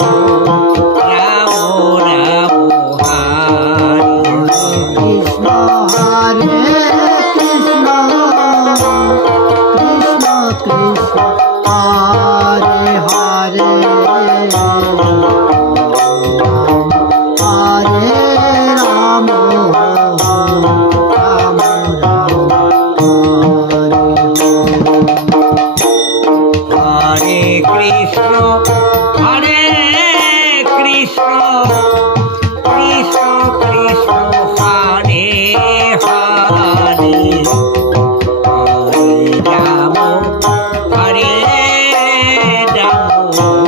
you. Oh.